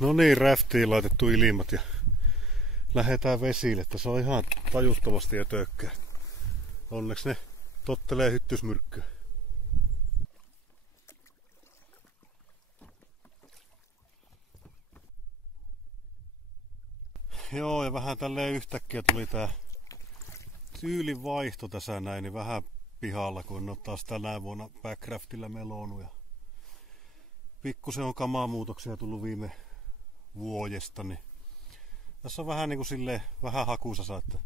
No niin, räftiin laitettu ilmat ja lähdetään vesille. Tässä on ihan tajuttavasti ja tökkää. Onneksi ne tottelee hyttysmyrkkyä. Joo, ja vähän tälleen yhtäkkiä tuli tää tyylin vaihto tässä näin, niin vähän pihalla, kun en ole taas tänä vuonna backcraftilla melonut. Ja pikkusen on kamaa-muutoksia tullut viime vuodesta, niin tässä on vähän niin kuin silleen, vähän hakusasa, että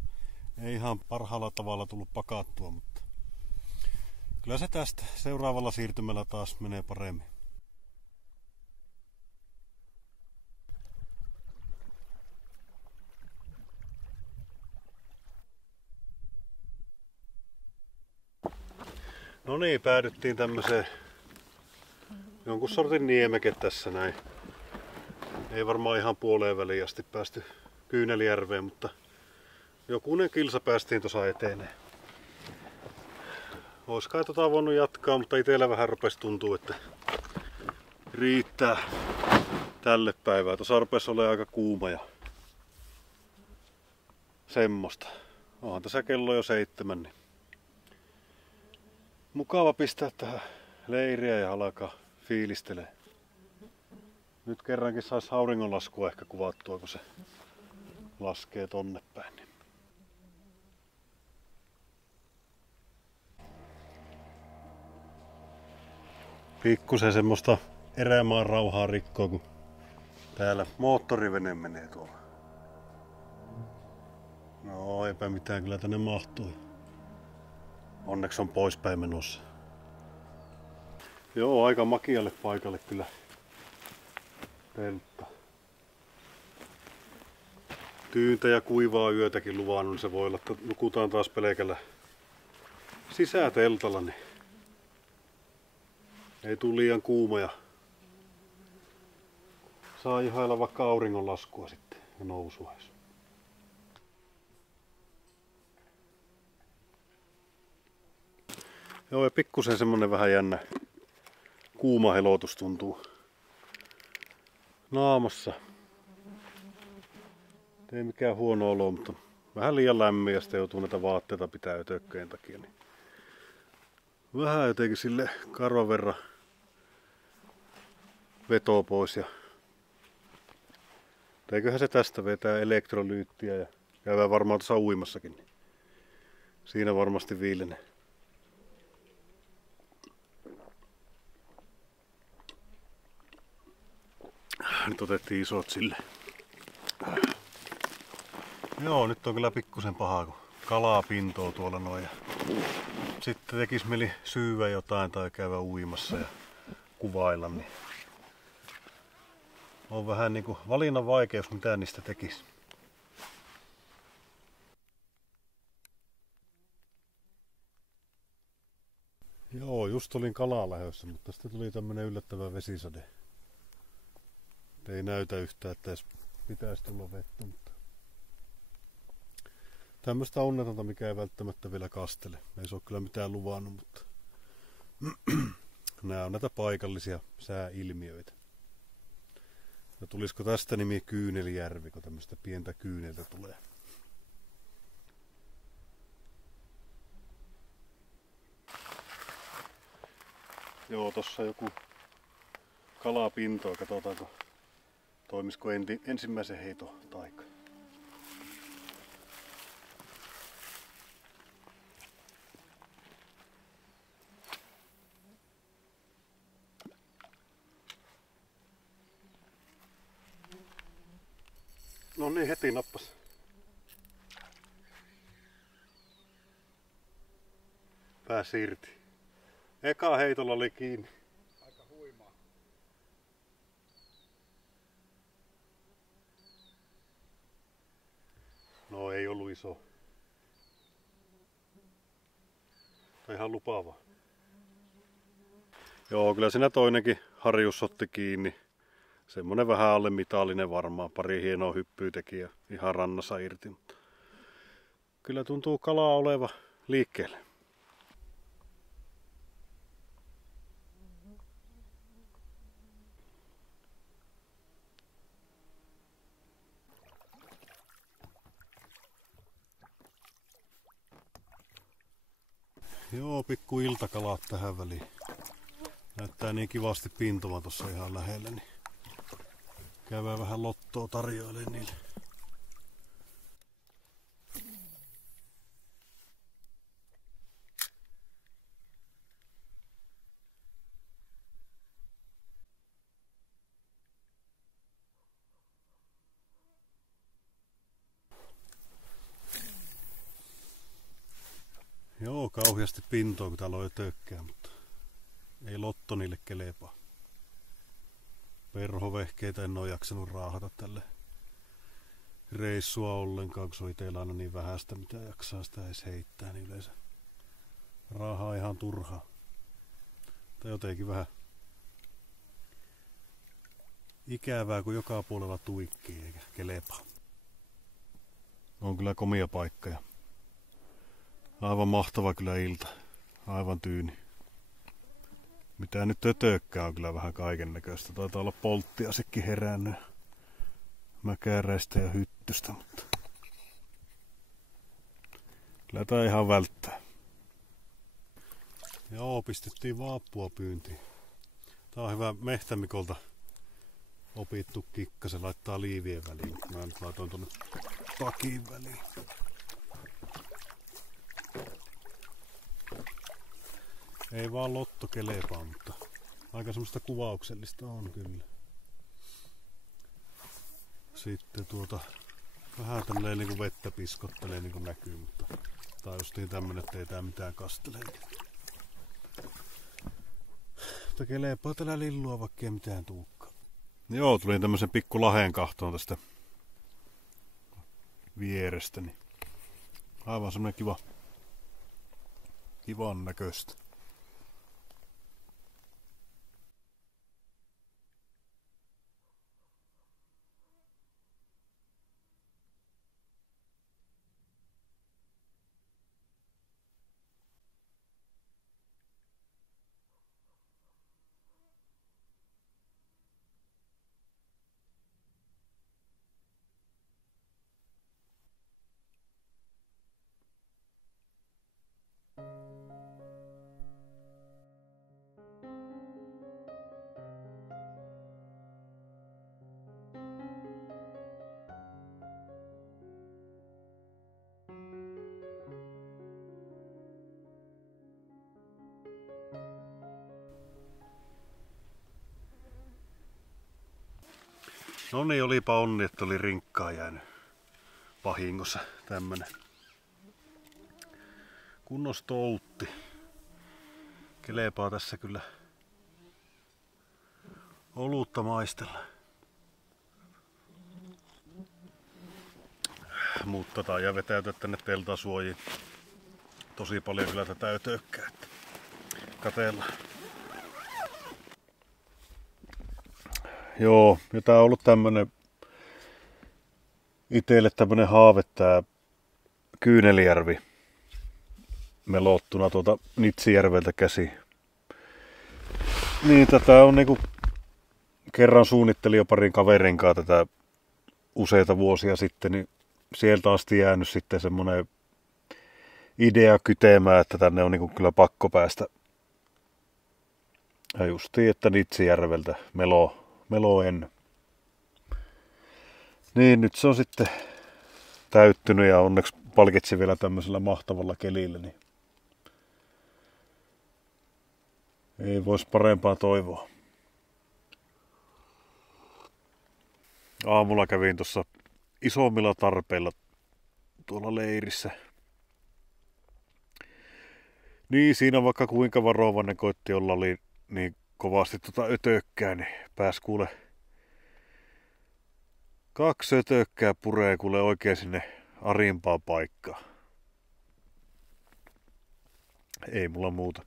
ei ihan parhaalla tavalla tullut pakattua, mutta kyllä se tästä seuraavalla siirtymällä taas menee paremmin. No niin, päädyttiin tämmöiseen jonkun sortin niemeke tässä näin. Ei varmaan ihan puoleen väliin asti päästy Kyynelijärveen, mutta jokunen kilsa päästiin tuossa eteneen. Ois kai voinut jatkaa, mutta itellä vähän rupesi tuntuu, että riittää tälle päivää. Tuossa rupesi olemaan aika kuuma ja semmoista. Onhan tässä kello jo 7, niin mukava pistää tähän leiriä ja alkaa fiilistelee. Nyt kerrankin sais auringonlaskua ehkä kuvattua, kun se laskee tonne päin. Pikkusen semmoista erämaan rauhaa rikkoo, kun täällä moottorivene menee tuolla. No eipä mitään, kyllä tänne mahtuu. Onneksi on poispäin menossa. Joo, aika makialle paikalle kyllä teltta. Tyyntä ja kuivaa yötäkin luvannut, niin se voi olla, että nukutaan taas pelkällä sisäteltalla, niin ei tule liian kuuma ja saa ihailla vaikka auringonlaskua sitten ja nousua. Joo, ja pikkusen semmonen vähän jännä kuuma helotus tuntuu naamassa. Ei mikään huono olo, mutta vähän liian lämmin ja sitten joutuu näitä vaatteita pitää ötökköjen takia. Niin vähän jotenkin sille karvan verran veto pois. Ja eiköhän se tästä vetää elektrolyyttiä ja käydään varmaan tuossa uimassakin. Niin siinä varmasti viilenee. Nyt otettiin isot sille. Joo, nyt on kyllä pikkusen paha, kun kalaa pintoo tuolla noin. Ja sitten tekis mieli syyä jotain tai käydä uimassa ja kuvailla. Niin on vähän niinku valinnan vaikeus, mitä niistä tekis. Joo, just olin kalaa lähdössä, mutta sitten tuli tämmönen yllättävä vesisade. Ei näytä yhtään, että edes pitäisi tulla vettä, mutta tämmöistä onnetonta, mikä ei välttämättä vielä kastele. Ei se ole kyllä mitään luvannut, mutta nämä on näitä paikallisia sääilmiöitä. Ja tulisiko tästä nimi Kyynelijärvi, kun tämmöistä pientä kyyneltä tulee? Joo, tossa joku kalapinto, katsotaanko toimisiko ensimmäisen heiton taika. No niin, heti nappas. Pääsi irti. Eka heitolla oli kiinni. Aika huimaa. No ei ollut iso. Tai ihan lupaava. Joo, kyllä siinä toinenkin harjus otti kiinni. Semmonen vähän alle mitallinen varmaan. Pari hienoa hyppyä teki ja ihan rannassa irti. Mutta kyllä tuntuu kalaa oleva liikkeelle. Joo, pikku iltakalat tähän väliin. Näyttää niin kivasti pintovan tossa ihan lähellä, niin käydään vähän lottoa tarjoilemaan niille. Joo, kauheasti pintoa, kun täällä on jo tökkää, mutta ei lotto niille kelepaa. Perhovehkeitä en oo jaksanut raahata tälle reissua ollenkaan, kun se on itsellä aina niin vähäistä, mitä jaksaa sitä edes heittää, niin yleensä raahaa ihan turhaa. Tai jotenkin vähän ikävää, kun joka puolella tuikkii eikä kelepaa. On kyllä komia paikkoja. Aivan mahtava kyllä ilta. Aivan tyyni. Mitä nyt tötökkää on kyllä vähän kaiken näköistä. Taitaa olla polttiasekin herännyt. Mäkäräistä ja hyttystä, mutta kyllä tää ihan välttää. Joo, pistettiin vaappua pyyntiin. Tää on hyvä Mehtämikolta opittu kikka. Se laittaa liivien väliin. Mä nyt laitoin tonne takin väliin. Ei vaan lotto kelepaa, mutta aika semmoista kuvauksellista on kyllä. Sitten vähän tälleen niinku vettä piskottelee niinku näkyy, mutta tää on justiin tämmönen, ettei tää mitään kastele. Mutta kelepaa täällä lillua, vaikka ei mitään tuukkaa. Joo, tulin tämmösen pikku laheen kahtoon tästä vierestä, niin aivan semmonen kivan näköistä. No niin, olipa onni, että oli rinkkaa jäänyt vahingossa tämmönen kunnos toutti. Kelepaa tässä kyllä olutta maistella. Mutta taitaa vetäytyä tänne teltasuojiin. Tosi paljon kyllä tätä ötökkää, että katellaan. Joo, ja tää on ollut tämmönen itelle tämmönen haave, tää Kyynelijärvi melottuna Nitsijärveltä käsi. Niin tätä on niinku kerran suunnittelin jo parin kaverin kanssa tätä useita vuosia sitten, niin sieltä asti jäänyt sitten semmonen idea kytemään, että tänne on niinku kyllä pakko päästä. Ja justiin, että Nitsijärveltä meloen. Niin, nyt se on sitten täyttynyt ja onneksi palkitsi vielä tämmöisellä mahtavalla kelillä, niin ei vois parempaa toivoa. Aamulla kävin tuossa isommilla tarpeilla tuolla leirissä. Niin, siinä vaikka kuinka varovainen koitti olla, oli niin kovasti ötökkää, niin pääs kuule 2 ötökkää puree kuule oikein sinne arimpaan paikkaan. Ei mulla muuta.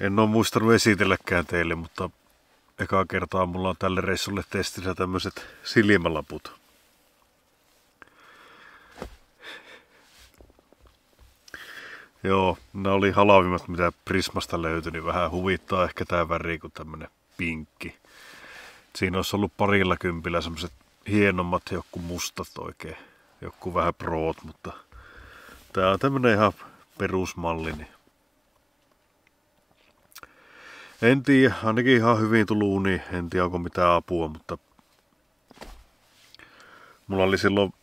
En oo muistanut esitelläkään teille, mutta ekaa kertaa mulla on tälle reissulle testissä tämmöiset silmälaput. Joo, nämä oli halavimmat mitä Prismasta löytyi, niin vähän huvittaa ehkä tää väri kuin tämmönen pinkki. Siinä olisi ollut 20 semmoset hienommat, joku mustat oikein, joku vähän proot, mutta tää on tämmönen ihan perusmalli. Niin en tiedä, ainakin ihan hyvin tuluu uuni, en tiedä onko mitään apua, mutta mulla oli silloin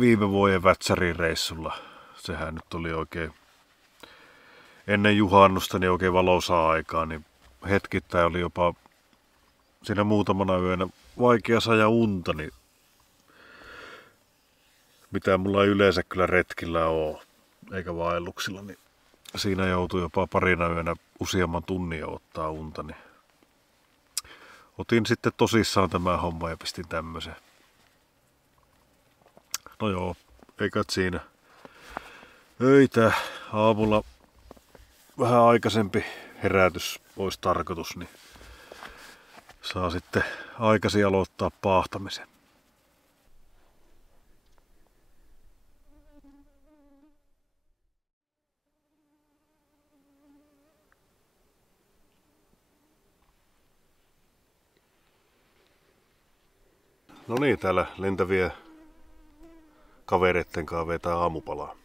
viime vuoden Vätsärin-reissulla, sehän nyt oli oikein ennen juhannusta niin oikein valoisaa aikaa, niin hetkittäin oli jopa siinä muutamana yönä vaikea saada unta, niin mitä mulla ei yleensä kyllä retkillä ole, eikä vaelluksilla, niin siinä joutui jopa parina yönä useamman tunnin ottaa unta, niin otin sitten tosissaan tämän homma ja pistin tämmöisen. No joo, eikä siinä. Öitä aamulla vähän aikaisempi herätys olisi tarkoitus, niin saa sitten aikaisin aloittaa paahtamisen. No niin, täällä lentäviä kavereitten kanssa vetää aamupalaa.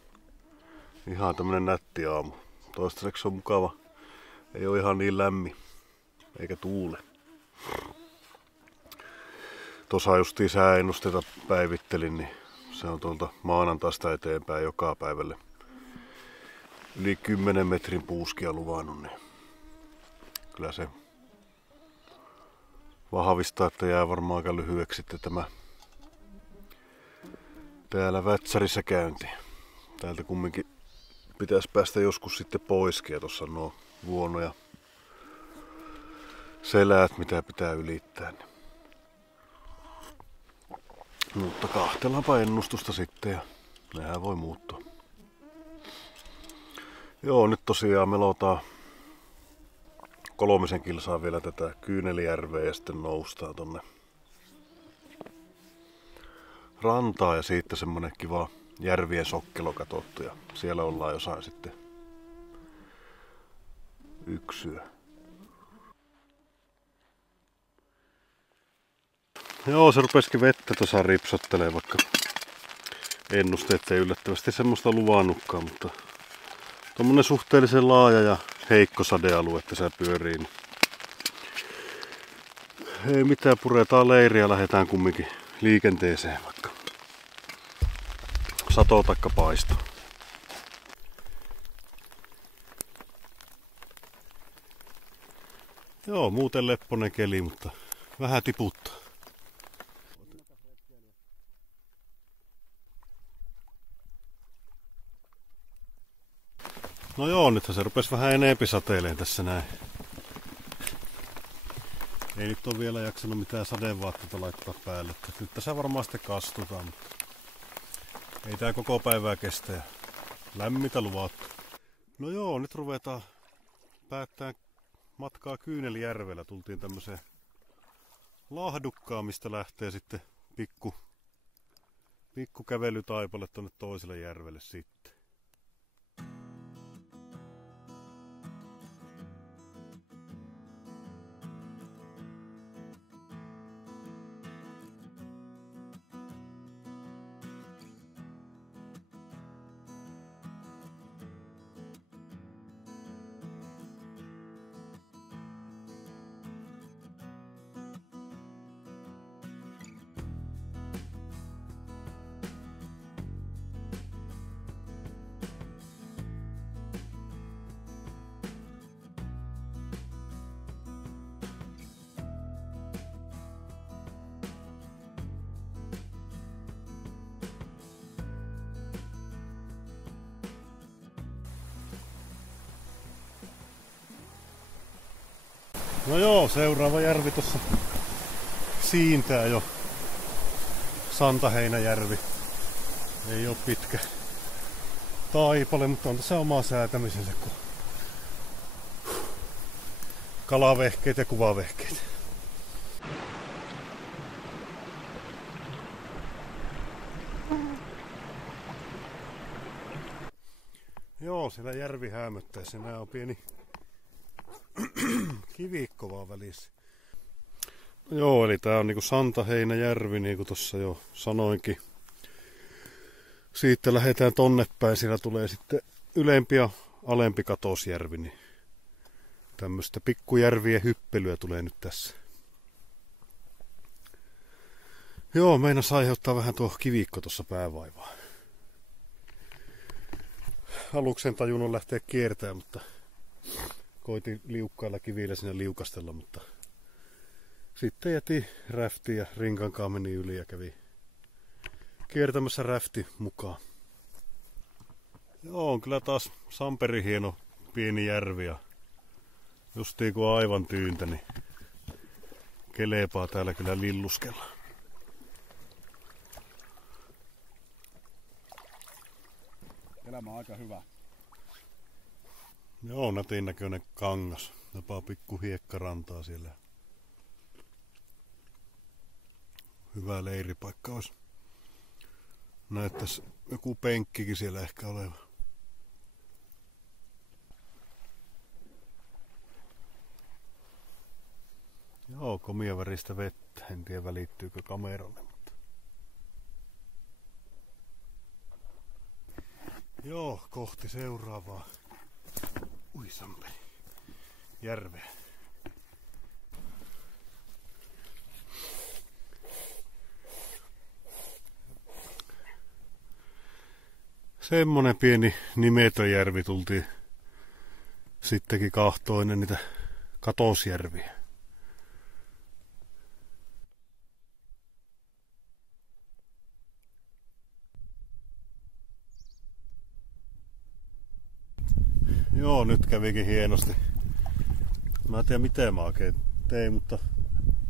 Ihan tämmönen nätti aamu. Toistaiseksi on mukava. Ei ole ihan niin lämmin. Eikä tuule. Tuossa justiin sääennusteita päivittelin, niin se on tuolta maanantaista eteenpäin joka päivälle yli 10 metrin puuskia luvannut, niin kyllä se vahvistaa, että jää varmaan aika lyhyeksi sitten tämä täällä Vätsärissä käynti. Täältä kumminkin pitäisi päästä joskus sitten poiskin, ja tossa on nuo Vuono ja Selät, mitä pitää ylittää. Niin. Mutta kahtellaanpa ennustusta sitten ja nehän voi muuttua. Joo, nyt tosiaan melotaan 3 kilsaa vielä tätä Kyynelijärveä ja sitten noustaan tonne rantaa ja siitä semmonen kiva järvien sokkelo katsottu ja siellä ollaan jossain sitten yksyä. Joo, se rupesikin vettä tuossa ripsottelee, vaikka ennusteet ei yllättävästi semmoista luvannutkaan, mutta tommonen suhteellisen laaja ja heikko sadealue tässä pyörii. Niin ei mitään, puretaan leiriä ja lähdetään kumminkin liikenteeseen, vaikka sato taikka paisto. Joo, muuten lepponen keli, mutta vähän tiputtaa. No joo, nythän se rupesi vähän enempi sateilemaan tässä näin. Ei nyt ole vielä jaksanut mitään sadevaatteita laittaa päälle. Nyt tässä varmaan sitten kastutaan, mutta ei tää koko päivää kestä ja lämmintä luvattu. No joo, nyt ruvetaan päättää matkaa Kyynelijärvellä. Tultiin tämmöiseen lahdukkaan, mistä lähtee sitten pikku kävelytaipale tonne toiselle järvelle sitten. No joo, seuraava järvi tuossa siintää jo. Santaheinäjärvi. Ei oo pitkä taipale, mutta on tässä oma säätämisensä, kun kalavehkeet ja kuvavehkeet. Joo, siellä järvi häämöttäessä. Nää on pieni kivikko vaan välissä. No joo, eli tää on niinku Santaheinäjärvi, niinku tossa jo sanoinkin. Siitä lähdetään tonne päin. Siellä tulee sitten ylempi ja alempi Katosjärvi. Niin tämmöstä pikkujärvien hyppelyä tulee nyt tässä. Joo, meinas aiheuttaa vähän tuo kivikko tuossa päävaivaa. Aluksi en tajunnut lähteä kiertämään, mutta koitin liukkailla kivillä sinne liukastella, mutta sitten jätin räftin ja rinkankaan meni yli ja kävi kiertämässä räfti mukaan. Joo, on kyllä taas Samperin hieno pieni järvi ja justiin kun on aivan tyyntä, niin kelepaa täällä kyllä lilluskella. Elämä on aika hyvä. Joo, nätin näköinen kangas. Jopa pikku hiekkarantaa siellä. Hyvä leiripaikka olisi. Näyttäisi joku penkkikin siellä ehkä oleva. Joo, komia väristä vettä. En tiedä välittyykö kameralle. Mutta... Joo, kohti seuraavaa. Samperi. Järveä. Semmonen pieni nimetön järvi tultiin sittenkin kahtoinen niitä Katosjärviä. Joo, nyt kävikin hienosti. Mä en tiedä miten mä oikein tein, mutta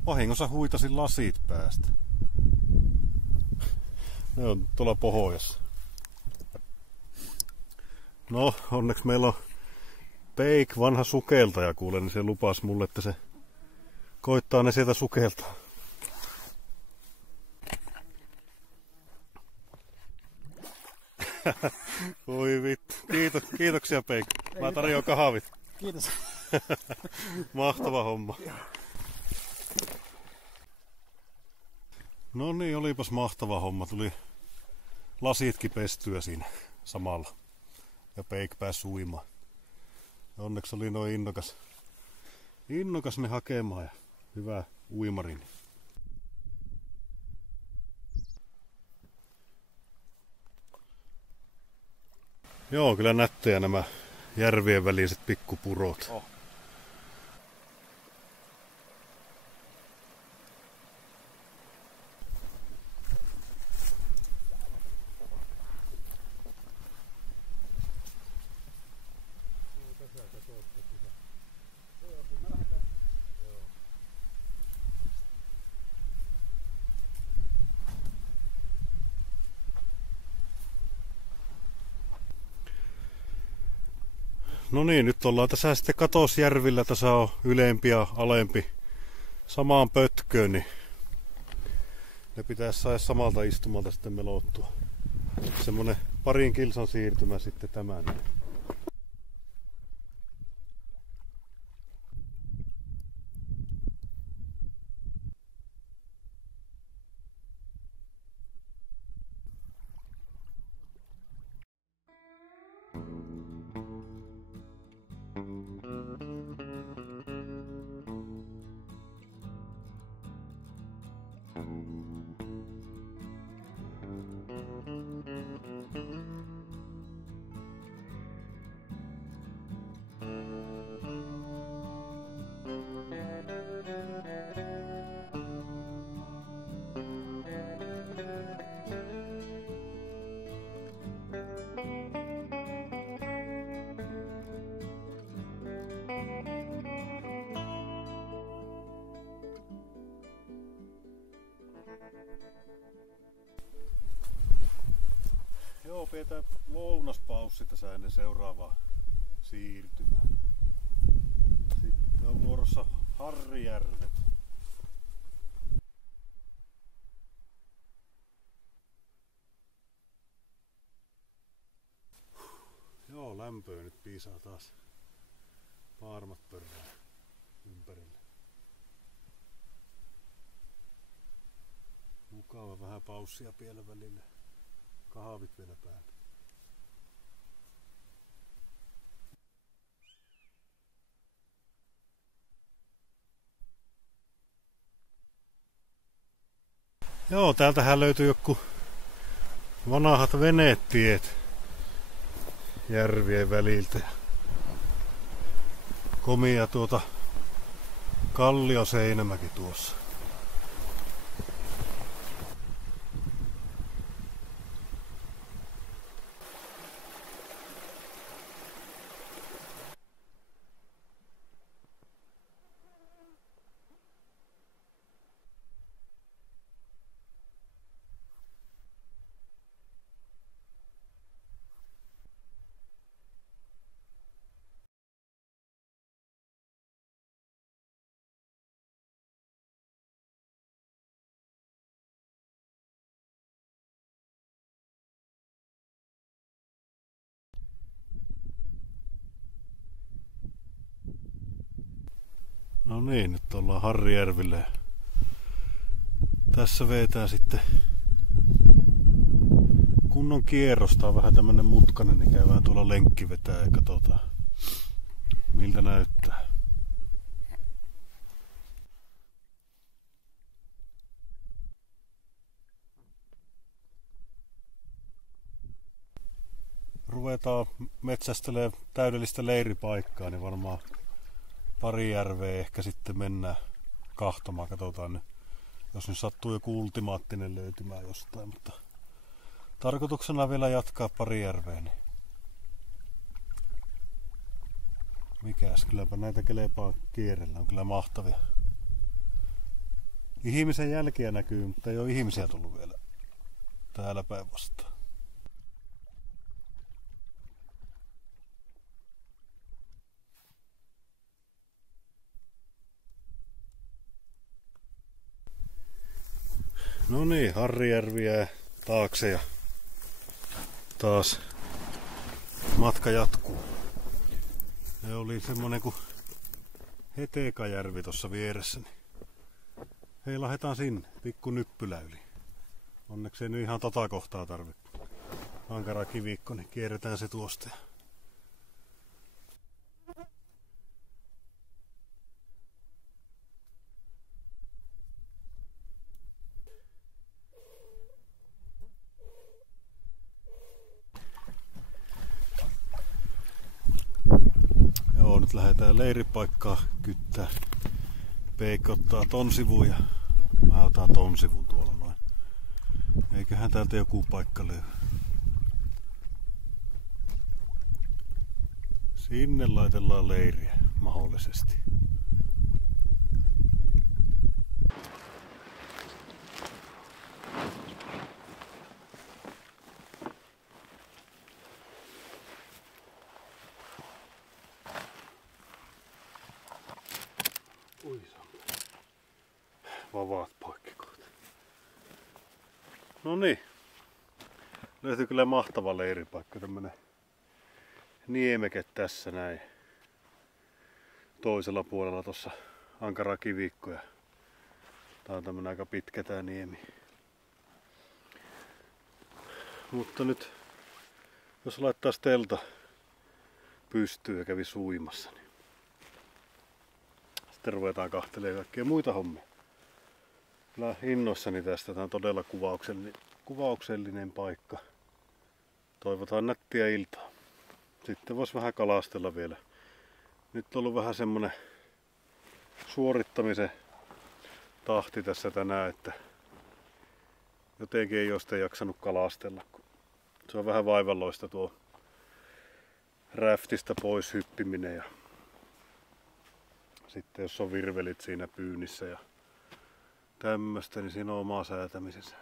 vahingossa huitasin lasit päästä. Ne on tuolla pohjassa. No, onneksi meillä on Peik, vanha sukeltaja kuule, niin se lupasi mulle, että se koittaa ne sieltä sukeltaa. Oi vittu. Kiitoksia Peik. Mä tarjoan kahvit. Kiitos. Mahtava homma. No niin, olipas mahtava homma. Tuli lasitkin pestyä siinä samalla. Ja Peik pääsi uimaan. Onneksi oli noin innokas ne hakemaan ja hyvä uimari. Joo, kyllä nättejä nämä järvien väliset pikkupurot. Oh. No niin, nyt ollaan tässä sitten Katosjärvillä. Tässä on ylempi ja alempi samaan pötköön, niin ne pitäisi saada samalta istumalta sitten melottua. Semmonen 2 kilsan siirtymä sitten tämän. Joo, pidetään lounaspaussi tässä ennen seuraavaa siirtymää. Sitten Ja on vuorossa Harrijärvet. Joo, lämpöä nyt piisaa taas. Paarmat pörrää ympärille. Mukava, vähän paussia vielä välillä. Kahvit vielä päällä. Joo, täältähän löytyy joku vanhat veneetiet järvien väliltä. Komia Kallioseinämäki tuossa. No niin, nyt ollaan Harrijärvillä. Tässä vetää sitten kunnon kierrosta. On vähän tämmönen mutkainen, niin käydään tuolla lenkki vetää ja katsotaan miltä näyttää. Ruvetaan metsästelemään täydellistä leiripaikkaa, niin varmaan pari järveä ehkä sitten mennään kahtomaan. Katsotaan nyt, jos nyt sattuu joku ultimaattinen löytymään jostain, mutta tarkoituksena vielä jatkaa pari järveä. Niin mikäs, kylläpä näitä kelepaa kierrellä, on kyllä mahtavia. Ihmisen jälkiä näkyy, mutta ei ole ihmisiä tullut vielä täällä päin vastaan. No niin, Harrijärviä taakse ja taas matka jatkuu. Ja oli semmonen kuin Hetekajärvi tuossa vieressä. Hei, lähdetään sinne, pikku nyppylä yli. Onneksi ei nyt ihan tota kohtaa tarvitse. Ankara kivikko, niin kierretään se tuosta. Joo, nyt lähdetään leiripaikkaa kyttää. Peikko ottaa ton sivun ja mä otan ton sivun tuolla noin. Eiköhän täältä joku paikka löydy. Sinne laitellaan leiriä mahdollisesti. Vavaat poikki kohta. No niin. Löytyi kyllä mahtava leiripaikka. Tämmönen niemeke tässä näin. Toisella puolella tossa Ankara kivikko. Ja tää on tämmönen aika pitkä tää niemi. Mutta nyt jos laittaisi telta pystyyn ja kävisi uimassa, niin sitten ruvetaan kahtelemaan kaikkia muita hommia. Kyllä innoissani tästä. Tää on todella kuvauksellinen paikka. Toivotaan nättiä iltaa. Sitten vois vähän kalastella vielä. Nyt on ollut vähän semmonen suorittamisen tahti tässä tänään, että jotenkin ei oo sitä jaksanut kalastella. Se on vähän vaivalloista tuo räftistä pois hyppiminen ja sitten jos on virvelit siinä pyynnissä ja tämmöstä, niin siinä on oma säätämisensä.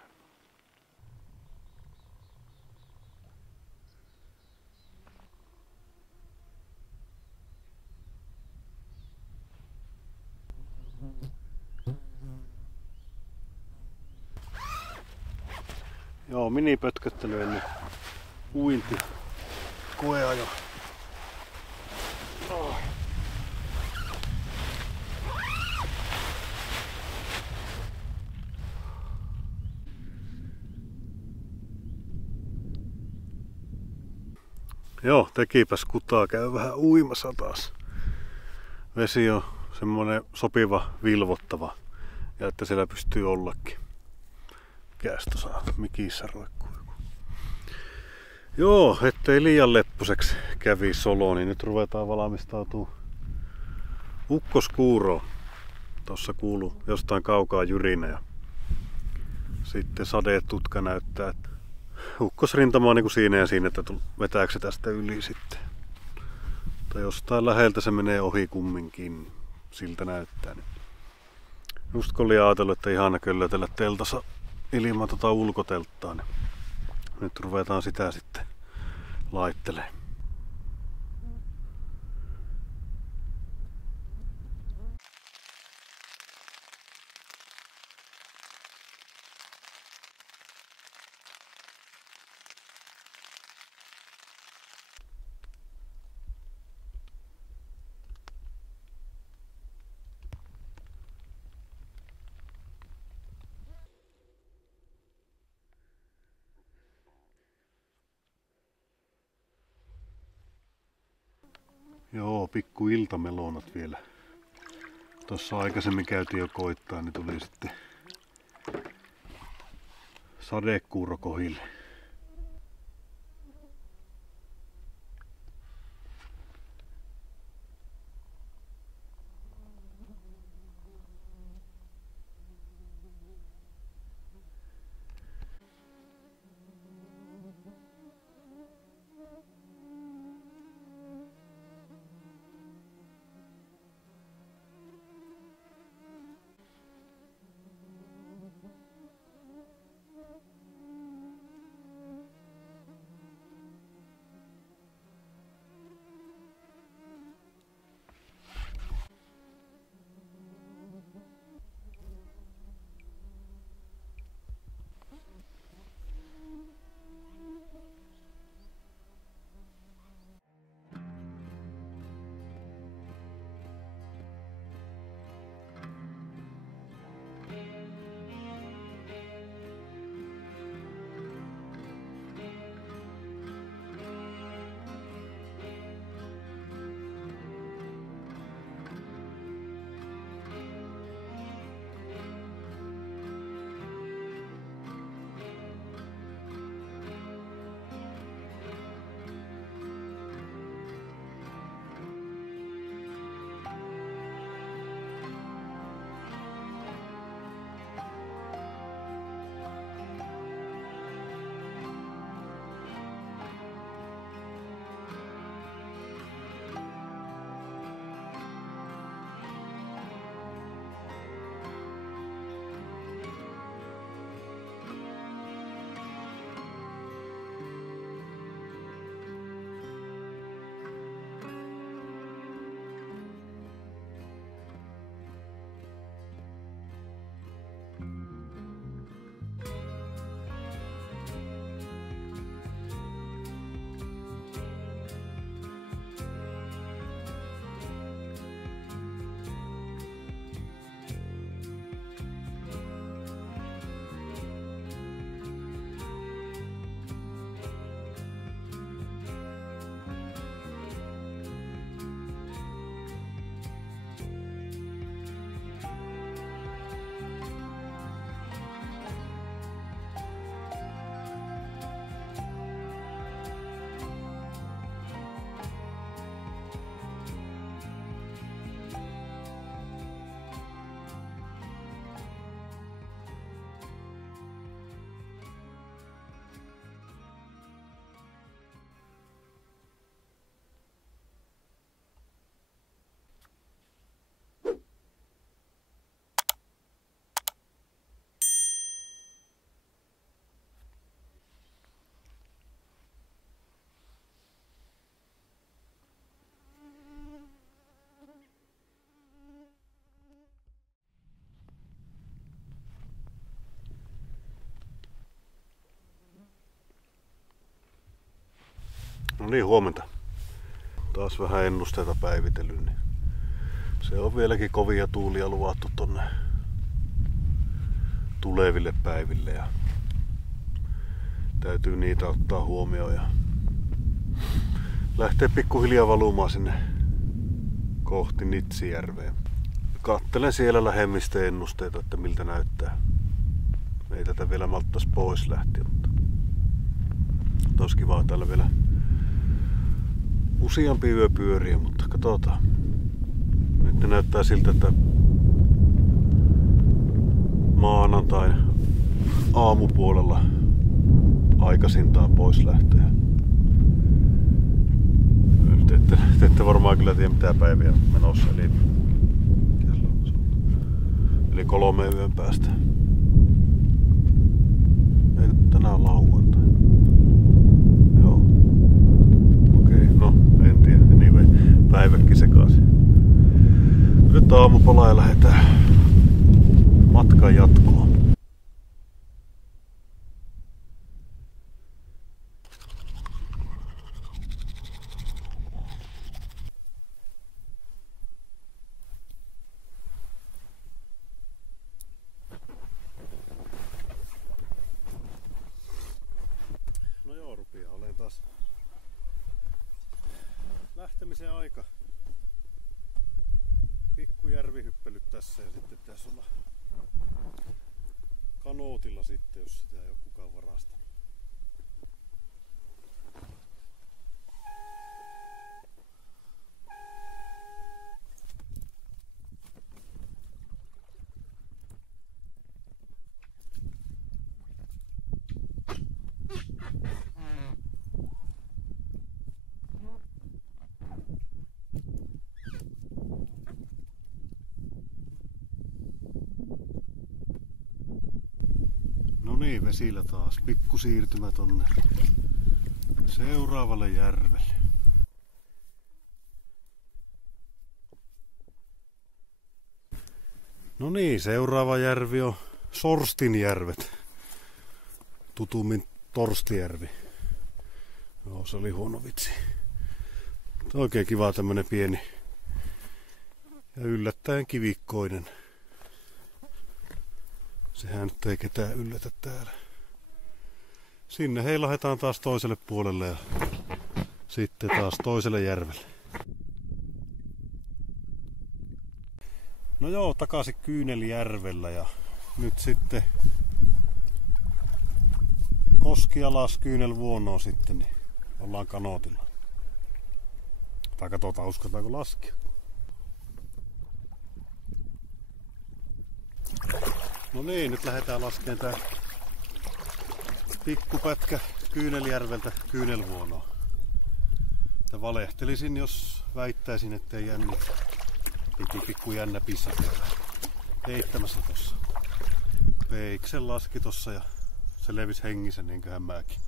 Joo, minipötköttely ennen uinti. Koeajo. Oh. Joo, tekipäs kutaa, käy vähän uimassa taas. Vesi on semmonen sopiva vilvottava ja että siellä pystyy ollakin. Mikäs saa mikissä roikkuu joku. Joo, ettei liian lepposeksi kävi solo, niin nyt ruvetaan valmistautumaan ukkoskuuroon. Tossa kuuluu jostain kaukaa jyrinä ja sitten sadetutka näyttää, että ukkosrintama on niin kuin siinä ja siinä, että vetääkö se tästä yli sitten. Tai jostain läheltä se menee ohi kumminkin, siltä näyttää. Just kun oli ajatellut, että ihana köllötellä teltassa ilman ulkotelttaa, niin nyt ruvetaan sitä sitten laittelemaan. Joo, pikku iltamelonat vielä. Tuossa aikaisemmin käytiin jo koittaa, niin tuli sitten sadekuuro kohille. No niin, huomenta. Taas vähän ennusteita päivitellyt, niin se on vieläkin kovia tuulia luvattu tonne tuleville päiville ja täytyy niitä ottaa huomioon ja lähtee pikkuhiljaa valumaan sinne kohti Nitsijärveä. Kattelen siellä lähemmistä ennusteita, että miltä näyttää. Ei tätä vielä malttaisi pois lähteä, mutta olisi kivaa täällä vielä useampi yö pyöriä, mutta katsotaan. Nyt näyttää siltä, että maanantain aamupuolella aikaisintaan pois lähtee. Nyt ette varmaan kyllä tiedä mitä päiviä menossa, eli 3 yön päästä. Eikö tänään on lauantai? Joo. Okei, no en tiedä. Anyway, päiväkin sekaisin. Nyt aamupala ja lähdetään matkan jatkoon. No joo, rupeaa olen taas lähtemisen aika. Pikku järvihyppelyt tässä ja sitten pitäisi olla kanootilla sitten, jos sitä ei ole kukaan varastanut. No niin, vesillä taas. Pikku siirtymä tonne seuraavalle järvelle. No niin, seuraava järvi on Sorstinjärvet. Tutummin Torstijärvi. Joo, se oli huono vitsi. Mutta oikein kiva tämmönen pieni ja yllättäen kivikkoinen. Sehän nyt ei ketään yllätä täällä. Sinne heilahdetaan taas toiselle puolelle ja sitten taas toiselle järvelle. No joo, takaisin Kyynelijärvellä ja nyt sitten koski alas Kyynelvuonoon sitten, niin ollaan kanootilla. Tai katsotaan, uskotaanko laskea. No niin, nyt lähdetään laskemaan tää pikkupätkä Kyynelijärveltä Kyynelvuonoon. Ja valehtelisin, jos väittäisin, ettei jännit pikku jännä pisa heittämässä tossa. Peiksen laski tossa ja se levisi hengissä niinköhän mäkin.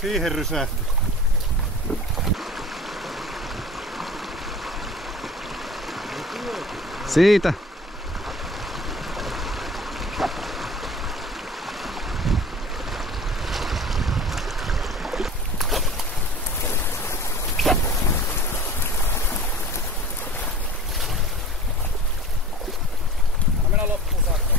Siihen rysähti. Siitä. Mennään loppuun saakka.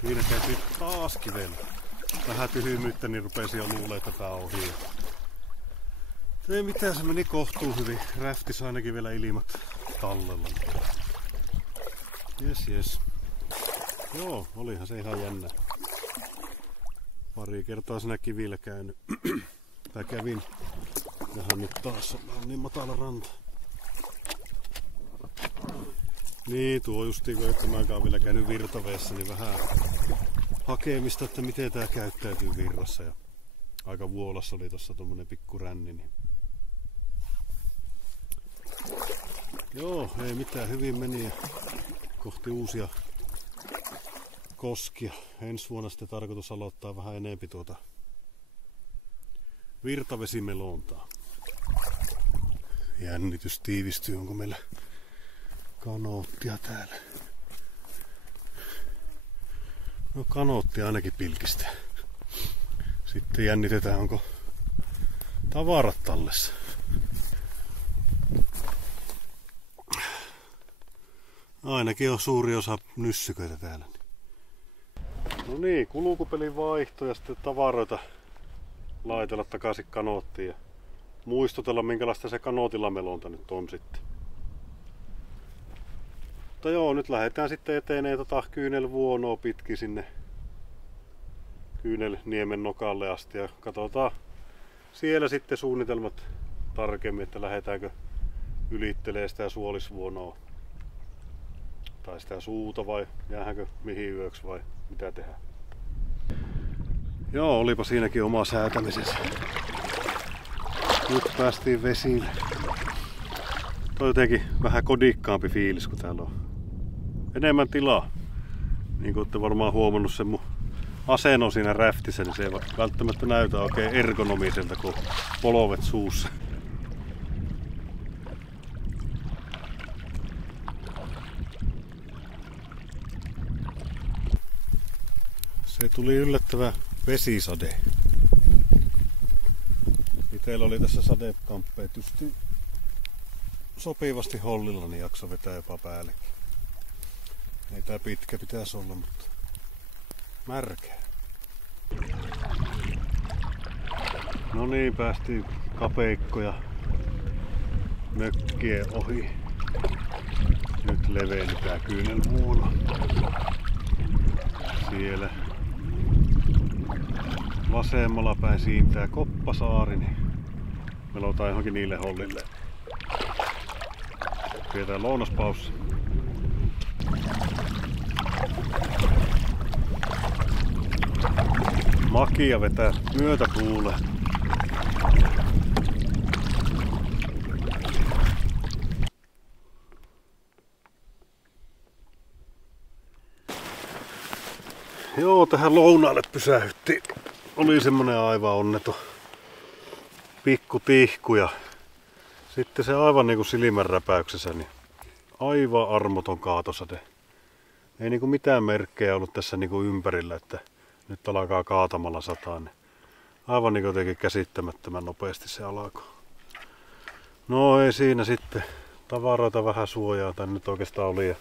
Siinä täytyy taas kivellä. Vähän tyhjymyyttä, niin rupesi jo luulee, että tää on ohi. Ei mitään, se meni kohtuu hyvin. Räftis ainakin vielä ilmat tallella. Jes. Joo, olihan se ihan jännä. Pari kertaa siinä kivillä käynyt. Tai kävin. Jahan nyt taas on niin matala ranta. Niin, tuo justiin kun etsimäänkään vielä käynyt virtaveessa, niin vähän hakemista, että miten tää käyttäytyy virrassa. Ja aika vuolassa oli tossa tommonen pikku ränni. Niin. Joo, ei mitään, hyvin meni ja kohti uusia koskia. Ensi vuonna sitten tarkoitus aloittaa vähän enempi tuota virtavesimelontaa. Jännitys tiivistyy, onko meillä kanoottia täällä? No kanootti ainakin pilkistä. Sitten jännitetään, onko tavarat tallessa. Ainakin on suuri osa nyssyköitä täällä. No niin, kulkupelin vaihto ja sitten tavaroita laitella takaisin kanoottiin ja muistutella minkälaista se kanootilamelonta nyt on sitten. Mutta joo, nyt lähdetään sitten eteneen Kyynelvuonoa pitkin sinne Kyynelniemen nokalle asti ja katsotaan siellä sitten suunnitelmat tarkemmin, että lähdetäänkö ylittelee sitä Suolisvuonoa tai sitä suuta vai jäähänkö mihin yöksi vai mitä tehdään. Joo, olipa siinäkin oma säätämisensä. Nyt päästiin vesille. Toi jotenkin vähän kodikkaampi fiilis, kun täällä on enemmän tilaa. Niin kuin olette varmaan huomannut, sen mun asento siinä räftissä, niin se ei välttämättä näytä oikein ergonomiselta, kun polvet suussa. Se tuli yllättävä vesisade. Itellä oli tässä sadekamppeet just sopivasti hollilla, niin jakso vetää jopa päällekin. Ei tää pitkä pitäisi olla, mutta märkää. No niin, päästiin kapeikkoja mökkien ohi. Nyt leveili tää Kyynelvuono. Siellä vasemmalla päin siintää Koppasaari, niin melotaan johonkin niille hollille. Pidetään lounaspaussi. Makia vetää myötätuuleen. Joo, tähän lounaalle pysähdyttiin. Oli semmonen aivan onneton pikku tihku ja sitten se aivan niinku silmänräpäyksessä, niin aivan armoton kaatosade. Ei niinku mitään merkkejä ollut tässä niinku ympärillä, että nyt alkaa kaatamalla sataa. Niin aivan niinku jotenkin käsittämättömän nopeasti se alkoi. No ei siinä sitten. Tavaroita vähän suojaa tai nyt oikeastaan oli. Ja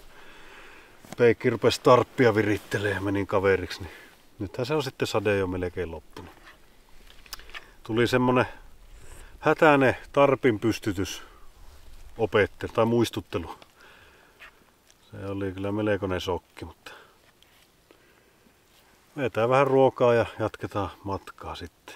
Peikki rupesi tarppia virittelee ja menin kaveriksi. Niin nythän se on sitten sade jo melkein loppunut. Tuli semmonen hätäinen tarpin pystytys opettelu tai muistuttelu. Se oli kyllä melkoinen shokki, mutta vetää vähän ruokaa ja jatketaan matkaa sitten.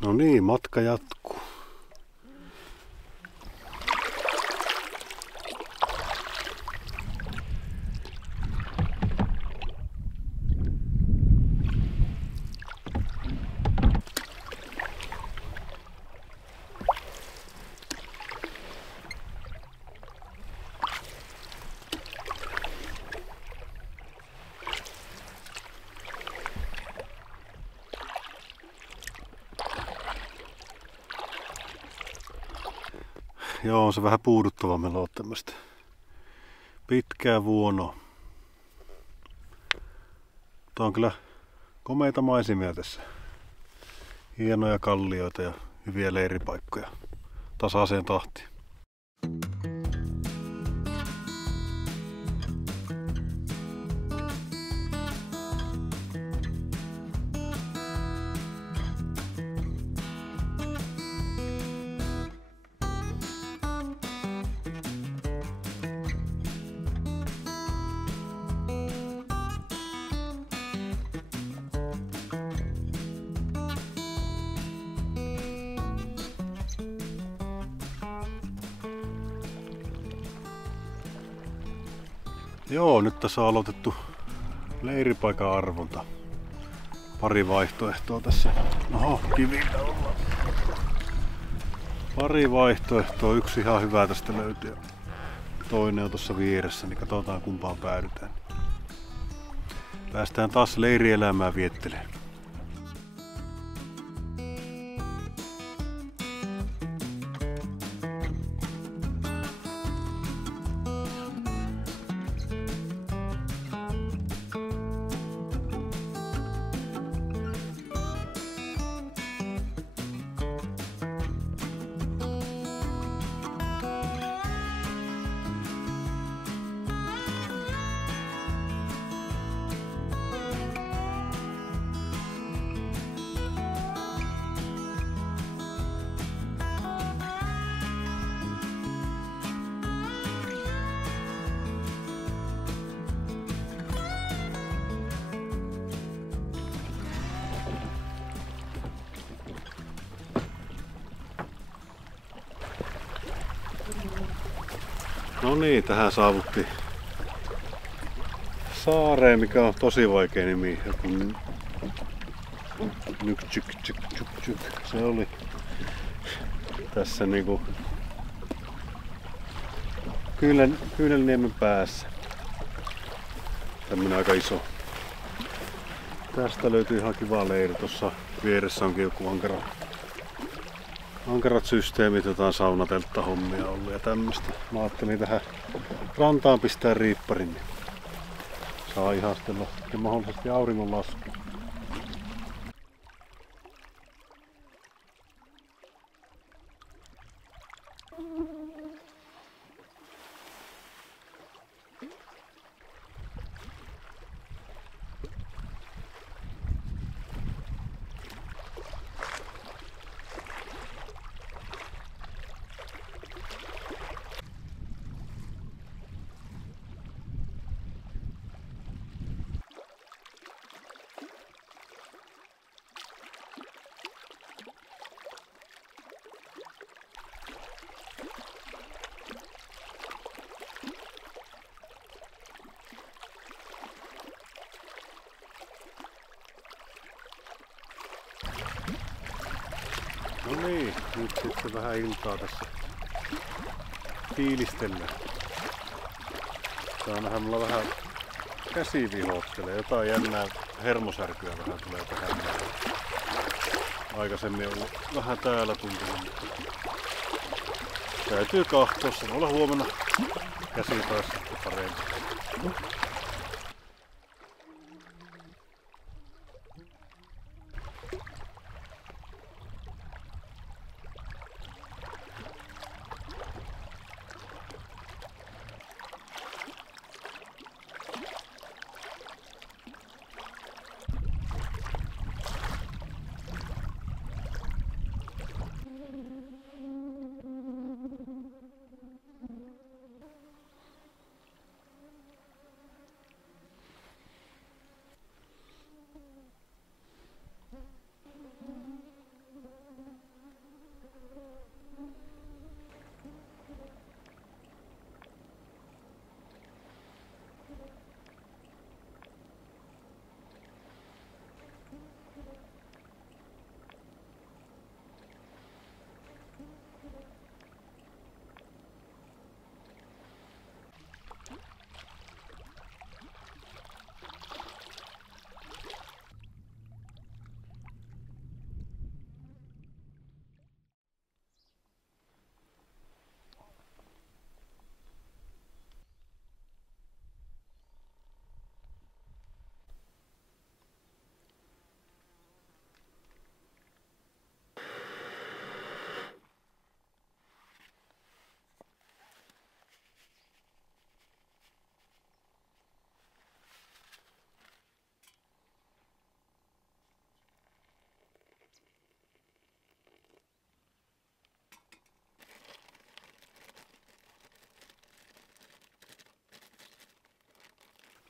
No niin, matka jatkuu. Joo, on se vähän puuduttava melo tämmöstä pitkää vuonoa. Tää on kyllä komeita maisemia tässä. Hienoja kallioita ja hyviä leiripaikkoja tasaiseen tahtiin. Joo, nyt tässä on aloitettu leiripaikan arvonta. Pari vaihtoehtoa tässä. Oho, kivillä ollaan. Pari vaihtoehtoa, yksi ihan hyvä tästä löytyy. Toinen on tuossa vieressä, niin katsotaan kumpaan päädytään. Päästään taas leirielämää viettelemään. No niin, tähän saavuttiin saareen, mikä on tosi vaikea nimi. Joku Nykczyk. Se oli tässä niinku Kyynelniemen päässä. Tämmönen aika iso. Tästä löytyy ihan kiva leiri. Tuossa vieressä onkin joku ankarat systeemit, jotain saunatelttahommia ollut ja tämmöstä. Mä ajattelin tähän rantaan pistää riipparin, niin saa ihastella ja mahdollisesti auringonlasku. No niin, nyt sitten vähän iltaa tässä fiilistellään. Saa nähdä, mulla vähän käsi vihottelee, jotain jännää hermosärkyä vähän tulee tähän. Aikaisemmin ollut vähän täällä tuntunut, mutta täytyy katsoa, se voi olla huomenna käsi taas sitten parempi.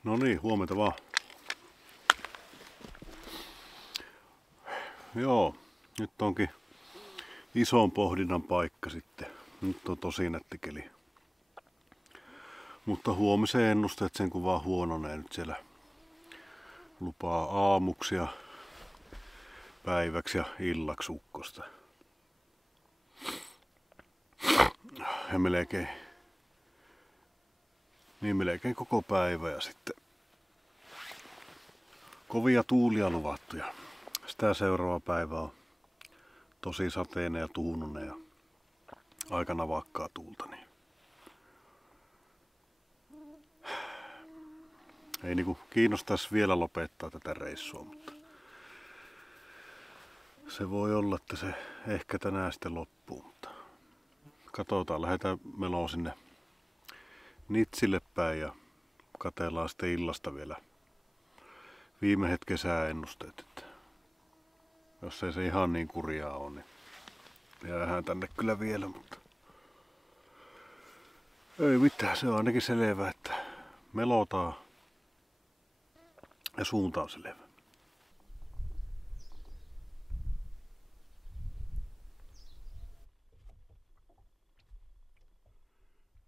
No niin, huomenta vaan. Joo, nyt onkin ison pohdinnan paikka sitten. Nyt on tosi nätti keli. Mutta huomiseen ennusteet sen kun vaan huononee nyt siellä. Lupaa aamuksi ja päiväksi ja illaksi ukkosta. Ja melkein koko päivä ja sitten kovia tuulia luvattuja. Sitä seuraava päivä on tosi sateinen ja tuununen ja aika navakkaa tuulta. Niin ei niinku kiinnostaisi vielä lopettaa tätä reissua, mutta se voi olla, että se ehkä tänään sitten loppuu. Mutta katsotaan, lähdetään meloon sinne Nitsille päin ja katsellaan sitten illasta vielä viime hetken sääennusteet. Että jos ei se ihan niin kurjaa ole, niin jäähän tänne kyllä vielä, mutta ei mitään, se on ainakin selvä, että melotaan ja suunta on selvä.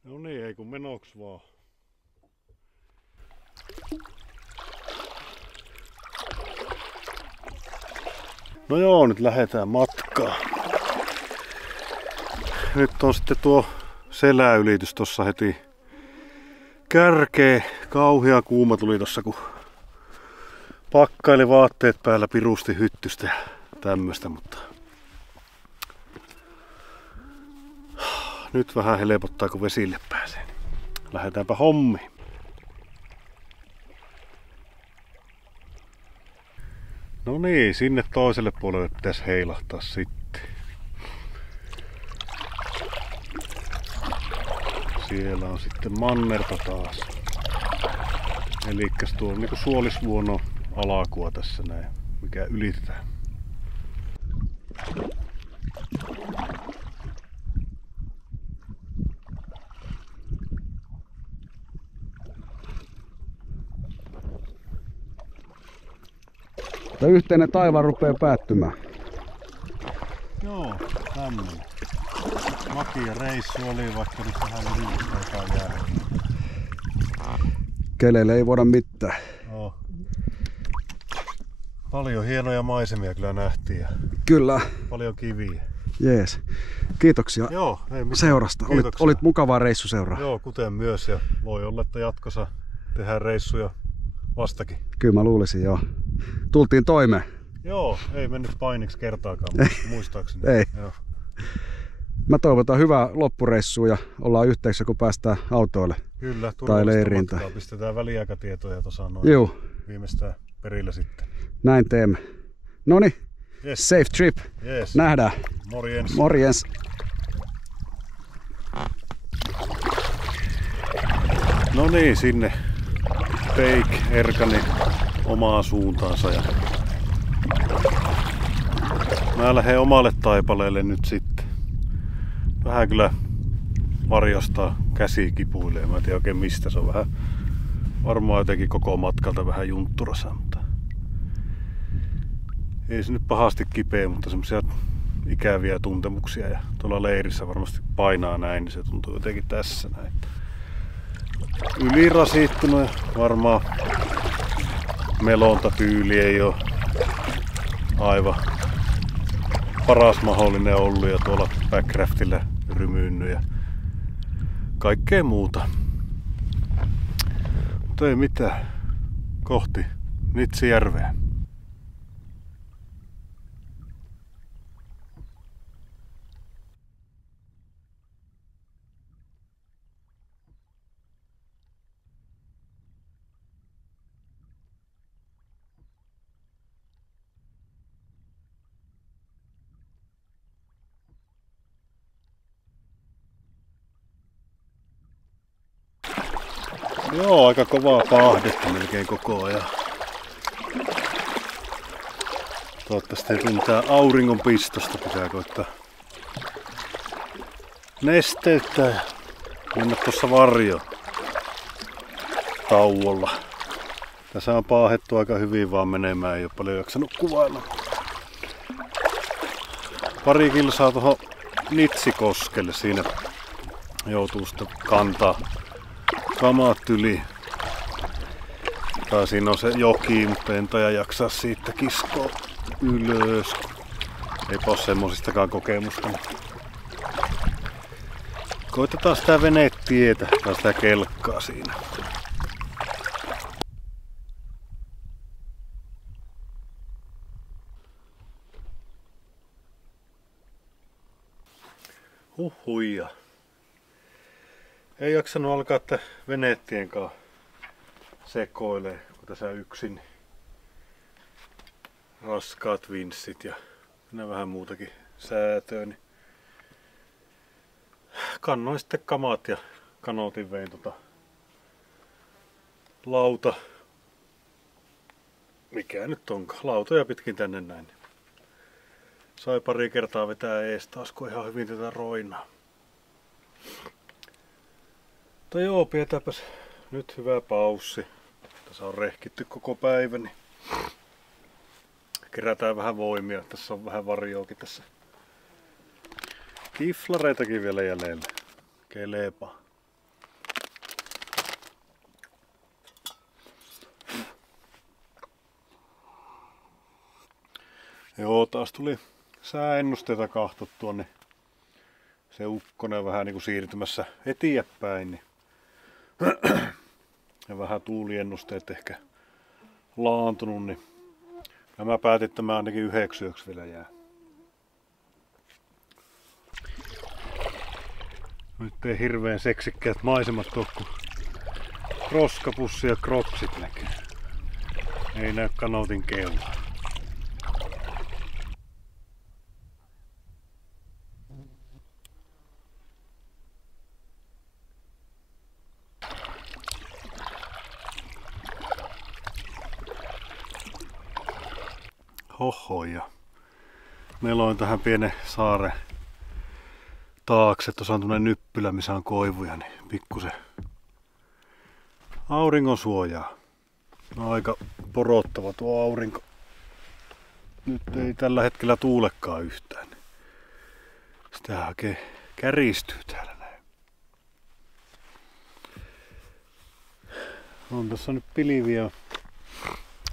No niin, ei kun menoks vaan. No joo, nyt lähdetään matkaan. Nyt on sitten tuo seläylitys tossa heti kärkeä. Kauhea kuuma tuli tossa, kun pakkaili vaatteet päällä, pirusti hyttystä ja tämmöstä, mutta nyt vähän helpottaa, kun vesille pääsee. Lähdetäänpä hommiin. No niin, sinne toiselle puolelle pitäisi heilahtaa sitten. Siellä on sitten mannerta taas. Elikkäs tuo on niinku suolisvuono alakua tässä näin, mikä ylitetään. Tämä yhteinen taivaan rupeaa päättymään. Joo, tämmönen. Makia reissu oli, vaikka nyt vähän liikaa jää. Keleille ei voida mitään. No. Paljon hienoja maisemia kyllä nähtiin ja Kyllä. paljon kiviä. Jees. Kiitoksia Joo, ei mitään. seurasta. Olit mukavaa reissuseuraa. Joo, kuten myös ja voi olla, että jatkossa tehdään reissuja vastakin. Kyllä mä luulisin, joo. Tultiin toimeen. Joo, ei mennyt painiksi kertaakaan, muistaakseni. Ei. Joo. Mä toivotan hyvää loppureissua ja ollaan yhteyksissä, kun päästään autoille. Kyllä, tai leiriin. Pistetään väliaikatietoja tuossa noin. Juu. Viimeistään perillä sitten. Näin teemme. Noniin, Yes. safe trip. Yes. Nähdään. Morjens. Morjens. No niin, sinne Peik Erkani omaan suuntaansa. Ja mä lähden omalle taipaleelle nyt sitten. Vähän kyllä varjostaa, käsi kipuilee. Mä en tiedä oikein mistä, se on vähän varmaan jotenkin koko matkalta vähän juntturassa, mutta ei se nyt pahasti kipeä, mutta semmosia ikäviä tuntemuksia ja tuolla leirissä varmasti painaa näin, niin se tuntuu jotenkin tässä näin. Ylirasittunut ja varmaan melontapyyli ei ole aivan paras mahdollinen ollut ja tuolla backcraftilla rymyynnyt ja kaikkea muuta. Mutta ei mitään. Kohti Nitsijärveä. Joo, aika kovaa paahdetta melkein koko ajan. Toivottavasti ei tule mitään auringonpistosta, pitää koittaa nesteyttää ja mennä tuossa varjo tauolla. Tässä on paahettu aika hyvin vaan menemään, ei ole paljon jaksanut kuvailla. Pari kilsaa tuohon Nitsikoskelle, siinä joutuu sitten kantaa kamat yli. Tai siinä on se joki, mutta en taja jaksaa siitä kiskoa ylös. Eipä ole semmosistakaan kokemusta. Koitetaan sitä venetietä tai sitä kelkkaa siinä. Huhhuja. Ei jaksanut alkaa että venettien kanssa sekoilee, kun tässä yksin raskaat vinssit ja vähän muutakin säätöä. Niin kannoin sitten kamat ja kanootin vein lauta. Mikä nyt onkaan? Lautoja pitkin tänne näin. Sai pari kertaa vetää ees taas, kun ihan hyvin tätä roinaa. Mutta joo, pidetäänpäs nyt hyvä paussi. Tässä on rehkitty koko päivä, niin kerätään vähän voimia. Tässä on vähän varjoakin tässä. Kiflareitakin vielä jäljellä. Kelepa. Joo, taas tuli sääennusteita kahtottua, niin se ukkonen on vähän niin kuin siirtymässä eteenpäin. Niin ja vähän tuuliennusteet ehkä laantunut, niin mä päätin, että mä ainakin 9 yöksi vielä jää. Nyt ei hirveän seksikkäät maisemat ole, kun roskapussi ja kropsit näkyy. Ei näy kanootin keulaa. Hohoja. Meillä on tähän pienen saaren taakse. Tuossa on tämmönen nyppylä, missä on koivuja, niin pikkusen auringon suojaa. No, aika porottava tuo aurinko. Nyt ei tällä hetkellä tuulekaan yhtään. Sitä oikein käristyy täällä näin. On tässä nyt pilviä.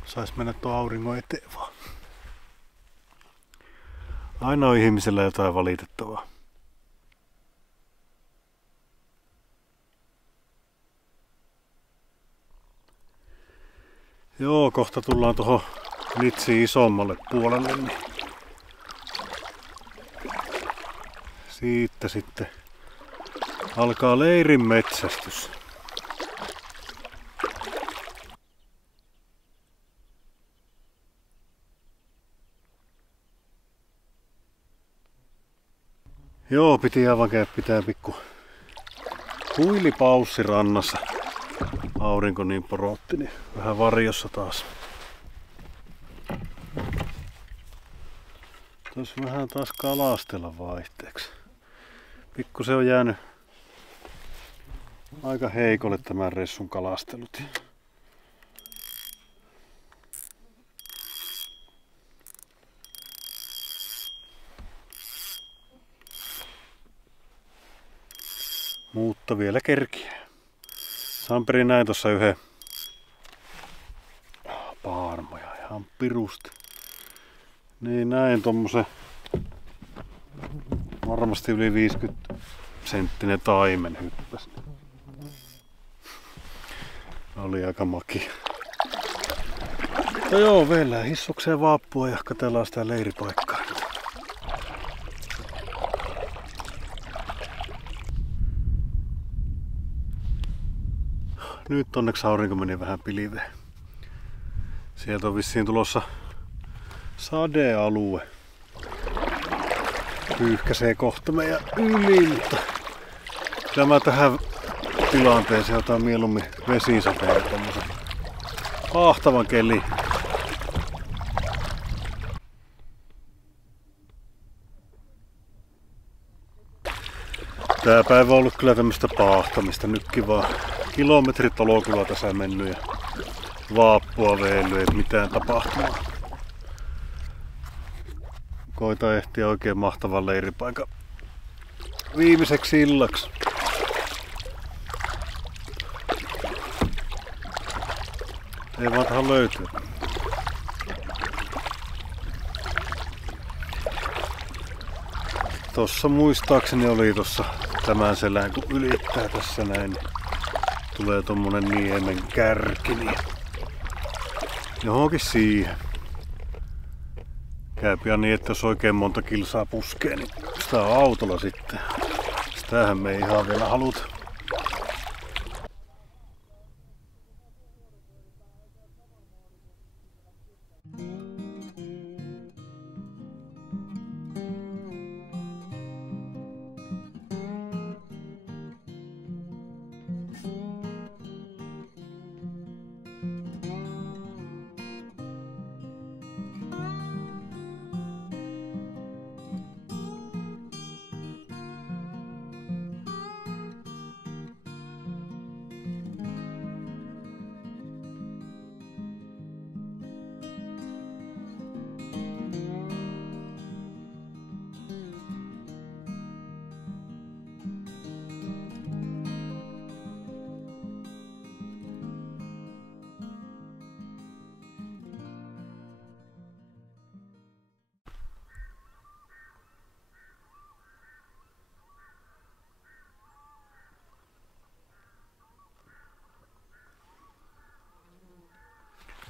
Sais mennä tuon auringon eteen vaan. Aina on ihmisellä jotain valitettavaa. Joo, kohta tullaan tuohon Nitsiin isommalle puolelle. Niin siitä sitten alkaa leirin metsästys. Joo, piti aivan pitää pikku huilipaussi rannassa. Aurinko niin porotti, niin vähän varjossa taas. Tuossa vähän taas kalastella vaihteeksi. Pikku se on jäänyt aika heikolle tämän ressun kalastelut. Mutta vielä kerkiää. Samperi näin tossa yhden paarmoja ihan pirusti. Niin näin tommosen varmasti yli 50 senttinen taimen hyppäsi. Oli aika maki. Mutta joo, vielä hissukseen vaappua ja katsellaan sitä leiripaikkaa. Nyt onneksi aurinko meni vähän pilveen. Sieltä on vissiin tulossa sadealue. Pyyhkäsee kohta meidän yli, mutta kyllä mä tähän tilanteeseen otan mieluummin vesisateen ja tommosen ahtavan keli. Tää päivä on ollut kyllä tämmöstä paahtamista. Nytkin vaan kilometrit talokyllä tässä mennyt ja vaappua veily, ei mitään tapahtumaa. Koita ehtiä oikein mahtavan leiripaikan viimeiseksi illaksi. Ei vaan tähän löytyy. Tossa muistaakseni oli tossa tämän selän, kun ylittää tässä näin, niin tulee tommonen niemen kärki, niin johonkin siihen. Käy pian niin, että jos oikein monta kilsaa puskee, niin sitä on autolla sitten. Sitähän me ei ihan vielä haluta.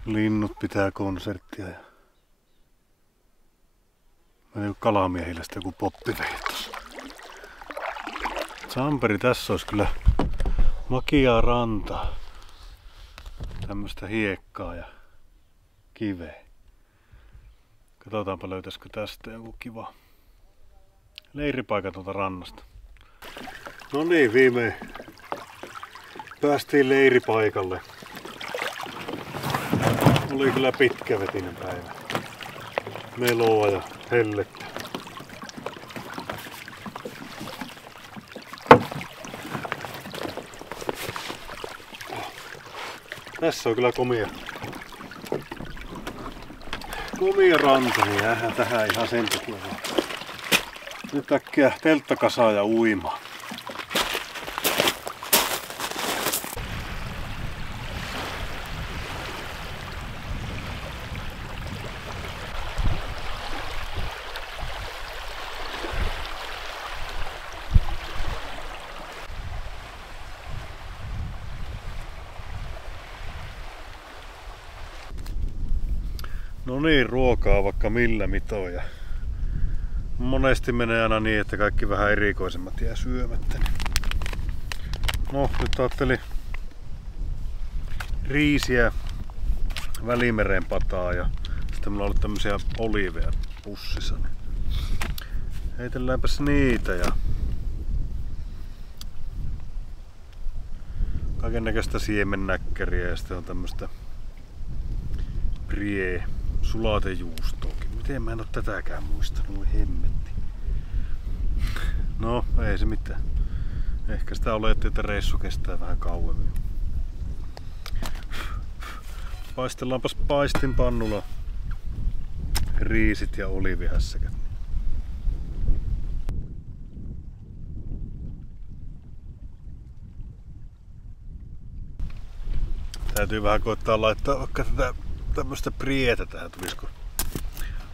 Linnut pitää konserttia ja mä kalamiehillä sitten joku poppivehtos. Samperi, tässä olisi kyllä makiaa rantaa. Tämmöstä hiekkaa ja kiveä. Katsotaanpa löytäisikö tästä joku kiva leiripaikka tuolta rannasta. No niin, viimein päästiin leiripaikalle. Oli kyllä pitkävetinen päivä. Meloa ja hellettä. Tässä on kyllä komia ranta, niin jäähän tähän ihan sen takia. Nyt äkkiä telttakasaa ja uimaa. No niin, ruokaa vaikka millä mitoja. Monesti menee aina niin, että kaikki vähän erikoisemmat jää syömättä. No, nyt ajattelin riisiä, Välimeren pataa ja sitten mulla on ollut tämmösiä oliiveja pussissa. Heitelläänpäs niitä ja kaikennäköistä siemennäkkäriä ja sitten on tämmöstä brie sulatejuustoakin. Miten mä en oo tätäkään muistanut, voi hemmetti. No, ei se mitään. Ehkä sitä olette, että reissu kestää vähän kauemmin. Paistellaanpas paistinpannulla riisit ja oliivihässäkät. Täytyy vähän koittaa laittaa vaikka tätä tämmöstä prietä tähän, tulisiko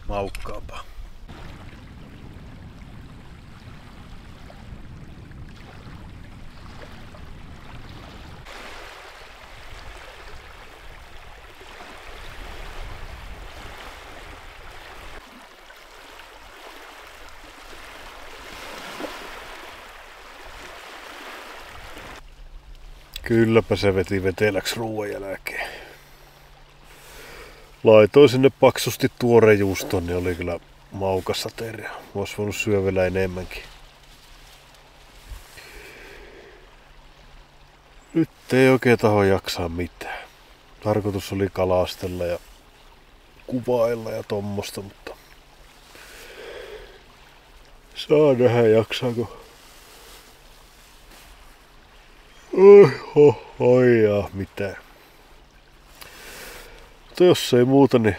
maukkaampaa. Kylläpä se veti veteläksi ruoan jälkeen. Laitoin sinne paksusti tuorejuuston, niin oli kyllä maukas ateria. Ois voinut syödä vielä enemmänkin. Nyt ei oikein taho jaksaa mitään. Tarkoitus oli kalastella ja kuvailla ja tommosta, mutta saa nähdä jaksaako. Oi, mitään. Mutta jos ei muuta, niin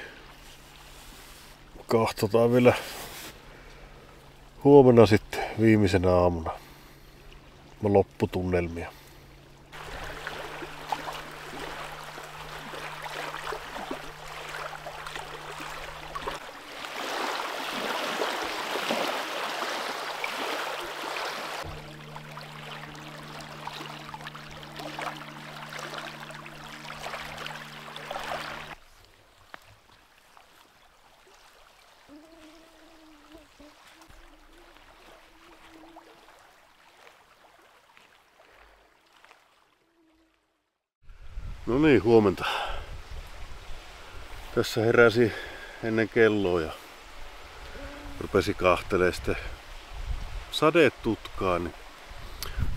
kahtotaan vielä huomenna sitten viimeisenä aamuna lopputunnelmia. No niin, huomenta. Tässä heräsi ennen kelloa ja rupesi kahtelemaan sitten sadetutkaa, niin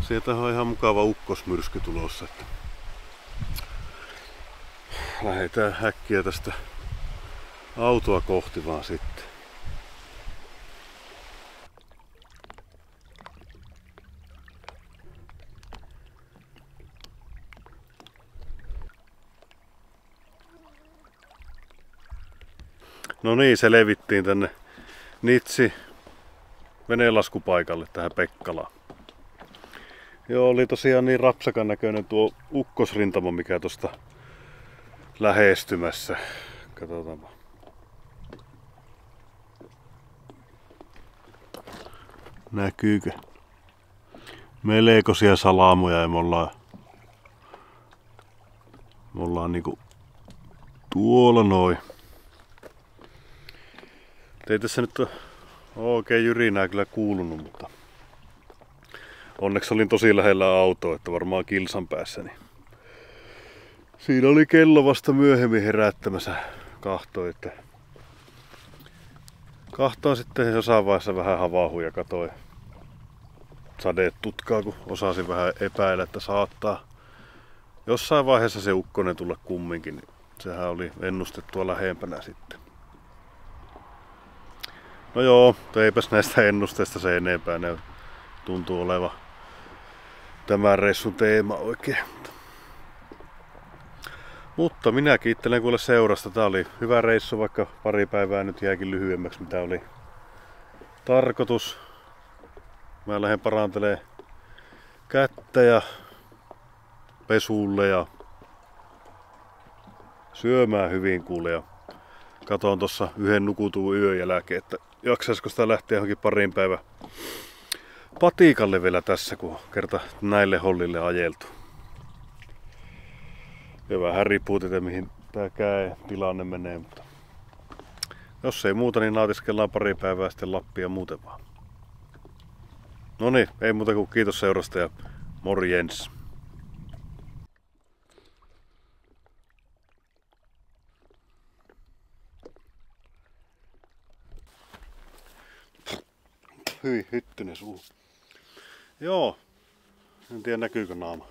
sieltä on ihan mukava ukkosmyrsky tulossa. Että lähdetään äkkiä tästä autoa kohti vaan sitten. No niin, se levittiin tänne Nitsi veneenlaskupaikalle tähän Pekkalaan. Joo, oli tosiaan niin rapsakan näköinen tuo ukkosrintama, mikä tosta lähestymässä. Katsotaanpa. Näkyykö? Melkoisia salamoja ja me ollaan niinku tuolla noin. Ei tässä nyt ole oikein jyrinää kyllä kuulunut, mutta onneksi olin tosi lähellä autoa, että varmaan kilsan päässä. Niin siinä oli kello vasta myöhemmin herättämässä kahtoa, että kahtoa sitten jossain vaiheessa vähän havahuu ja katsoin sadetutkaa, kun osasin vähän epäillä, että saattaa jossain vaiheessa se ukkonen tulla kumminkin. Niin sehän oli ennustettua lähempänä sitten. No joo, eipäs näistä ennusteista se enempää. Ne tuntuu olevan tämän reissun teema oikein. Mutta minä kiittelen kuule seurasta. Tää oli hyvä reissu, vaikka pari päivää nyt jääkin lyhyemmäksi mitä oli tarkoitus. Mä lähden parantelemaan kättä ja pesulle ja syömään hyvin kuule. Ja katon tossa yhden nukutun yön jälkeen, että jaksaisiko sitä lähteä johonkin parin päivän patikalle vielä tässä, kun kerta näille hollille ajeltu. Ja vähän riippuu tietysti, mihin tää tilanne menee, mutta jos ei muuta, niin nautiskellaan pari päivää sitten Lappia muuten vaan. No niin, ei muuta kuin kiitos seurasta ja morjens! Hyi, hyttynen suu. Joo, en tiedä näkyykö naama.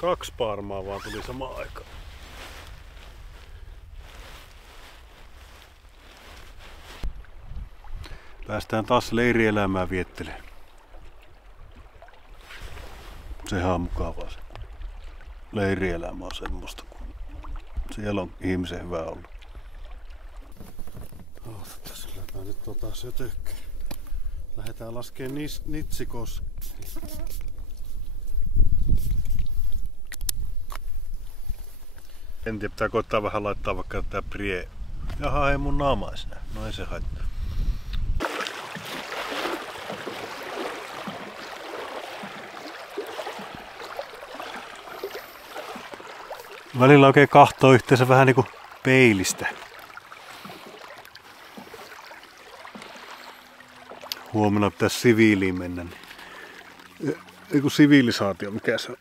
Kaksi paarmaa vaan tuli samaan aikaan. Päästään taas leirielämää viettelemään. Sehän on mukavaa se. Leirielämä on semmoista, kun siellä on ihmisen hyvä olla. Tässä lähdetään nyt sötökkää. Lähdetään laskemaan Nitsikoski. En tiedä, pitää koittaa vähän laittaa vaikka tätä prie. Jaha, ei mun naama edes näy. No ei se haittaa. Välillä oikein kahtoo yhteensä vähän niinku peilistä. Huomenna pitäisi siviiliin mennä. Eiku sivilisaatio, mikä se on?